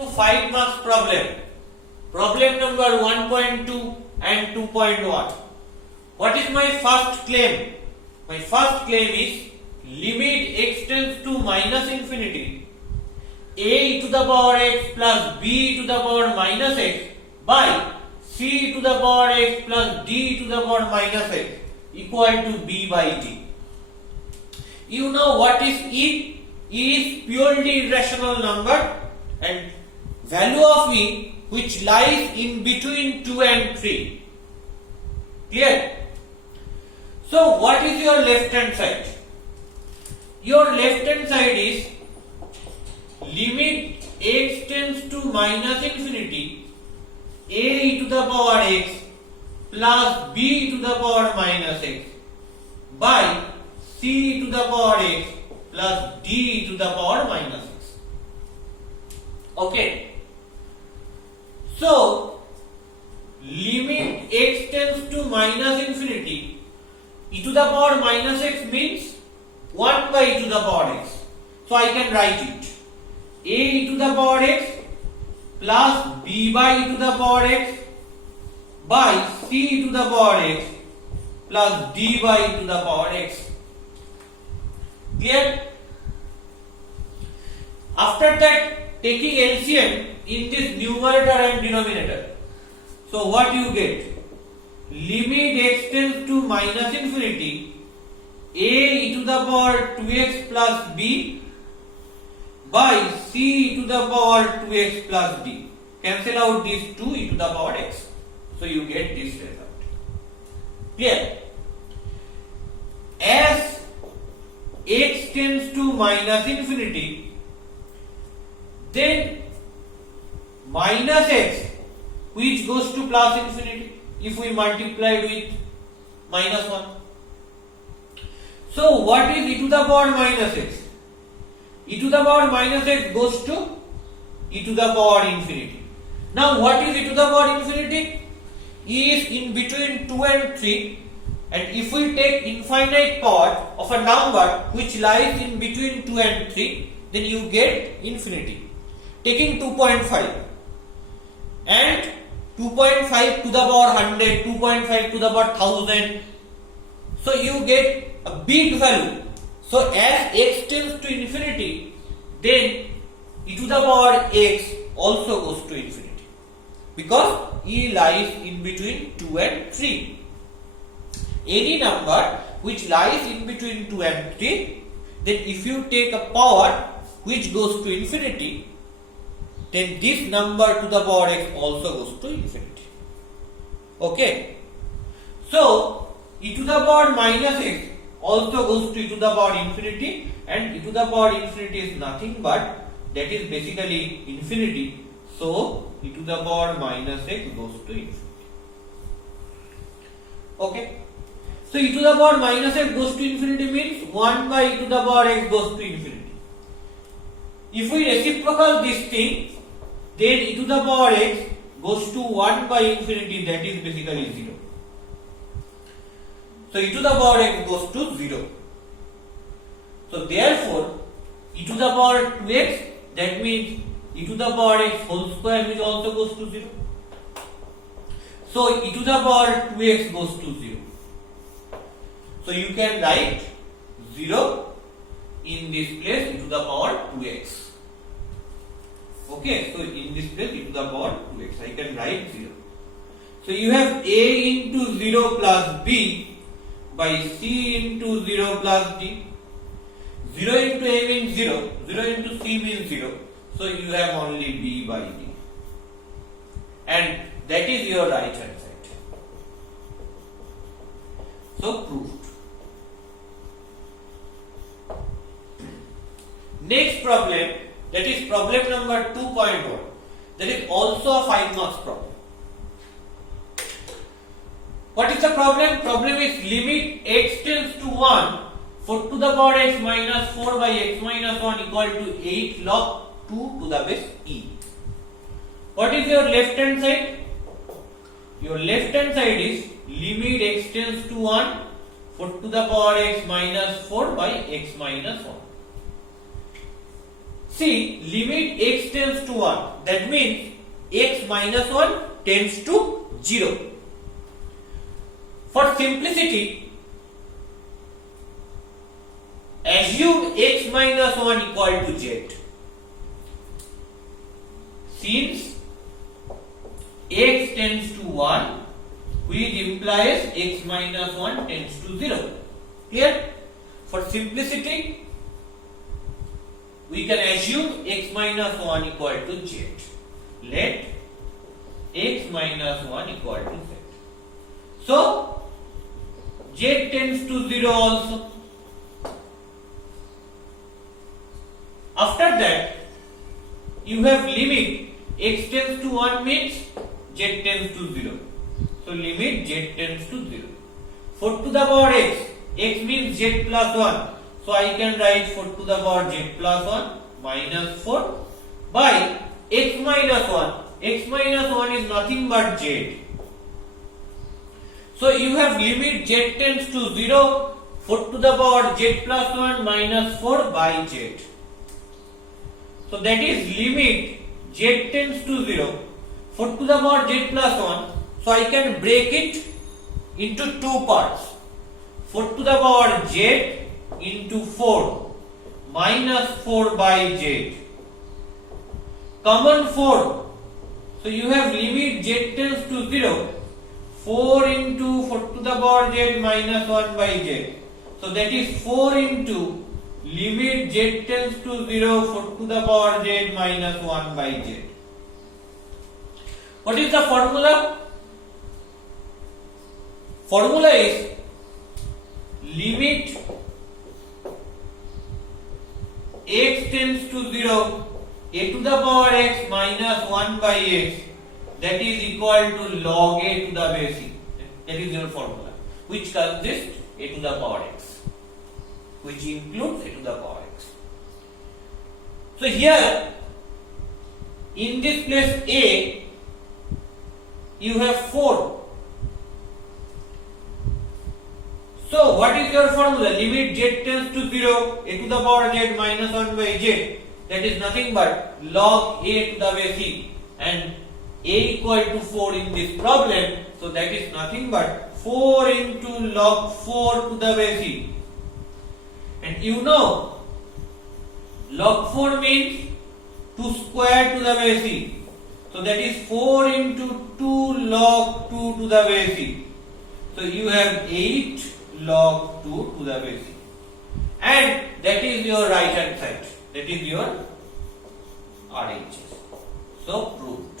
to 5 marks problem. Problem number 1.2 and 2.1. What is my first claim? My first claim is limit x tends to minus infinity a e to the power x plus b e to the power minus x by c e to the power x plus d e to the power minus x equal to b by d. You know what is e? E is purely irrational number and value of e which lies in between 2 and 3. Clear? So what is your left hand side? Your left hand side is limit x tends to minus infinity a e to the power x plus b e to the power minus x by c e to the power x plus d e to the power minus x. Okay. So limit x tends to minus infinity e to the power minus x means 1 by e to the power x. So I can write it a e to the power x plus b by e to the power x by c e to the power x plus d by e to the power x. Clear? After that, taking LCM in this numerator and denominator. So what you get? Limit x tends to minus infinity a e to the power 2x plus b by c e to the power 2x plus d. Cancel out these 2 e to the power x. So you get this result. Clear? As x tends to minus infinity, then minus x which goes to plus infinity if we multiply with minus 1. So what is e to the power minus x? E to the power minus x goes to e to the power infinity. Now what is e to the power infinity? E is in between 2 and 3, and if we take infinite part of a number which lies in between 2 and 3, then you get infinity. Taking 2.5 and 2.5 to the power 100, 2.5 to the power 1000, so you get a big value. So as x tends to infinity, then e to the power x also goes to infinity because e lies in between 2 and 3. Any number which lies in between 2 and 3, then if you take a power which goes to infinity, then this number to the power x also goes to infinity. Okay. So e to the power minus x also goes to e to the power infinity, and e to the power infinity is nothing but that is basically infinity. So e to the power minus x goes to infinity. Okay. So e to the power minus x goes to infinity means 1 by e to the power x goes to infinity. If we reciprocal this thing, then e to the power x goes to 1 by infinity, that is basically 0. So e to the power x goes to 0. So therefore e to the power 2x, that means e to the power x whole square which also goes to 0. So e to the power 2x goes to 0. So you can write 0 in this place e to the power 2x. Okay, so in this place e to the power 2x, I can write 0. So you have a into 0 plus b by c into 0 plus d. 0 into a means 0, 0 into c means 0. So you have only b by d. And that is your right hand side. So proved. Next problem, that is problem number 2.1. That is also a 5 marks problem. What is the problem? Problem is limit x tends to 1 for to the power x minus 4 by x minus 1 equal to 8 log 2 to the base e. What is your left hand side? Your left hand side is limit x tends to 1 for to the power x minus 4 by x minus 1. See, limit x tends to 1. that means x minus 1 tends to 0. For simplicity, assume x minus 1 equal to z. Since x tends to 1, which implies x minus 1 tends to 0. Clear? For simplicity, we can assume x minus 1 equal to z. Let x minus 1 equal to z. So, z tends to 0 also. After that, you have limit x tends to 1 means z tends to 0. So, limit z tends to 0. 4 to the power x means z plus 1. So, I can write 4 to the power z plus 1 minus 4 by x minus 1. X minus 1 is nothing but z. So, you have limit z tends to 0, 4 to the power z plus 1 minus 4 by z. So, that is limit z tends to 0, 4 to the power z plus 1. So, I can break it into two parts. 4 to the power z into 4 minus 4 by z. Common 4. So, you have limit z tends to 0, 4 into 4 to the power z minus 1 by z. So, that is 4 into limit z tends to 0, 4 to the power z minus 1 by z. What is the formula? Formula is limit x tends to 0, a to the power x minus 1 by x, that is equal to log a to the base e. That is your formula, which consists a to the power x, which includes a to the power x. So here, in this place a, you have 4. So, what is your formula? Limit z tends to 0, a to the power z minus 1 by z. That is nothing but log a to the base e, and a equal to 4 in this problem. So, that is nothing but 4 into log 4 to the base e. And you know, log 4 means 2 square to the base e. So, that is 4 into 2 log 2 to the base e. So, you have 8 log 2 to the base e. And that is your right hand side. That is your RHS. So, proved.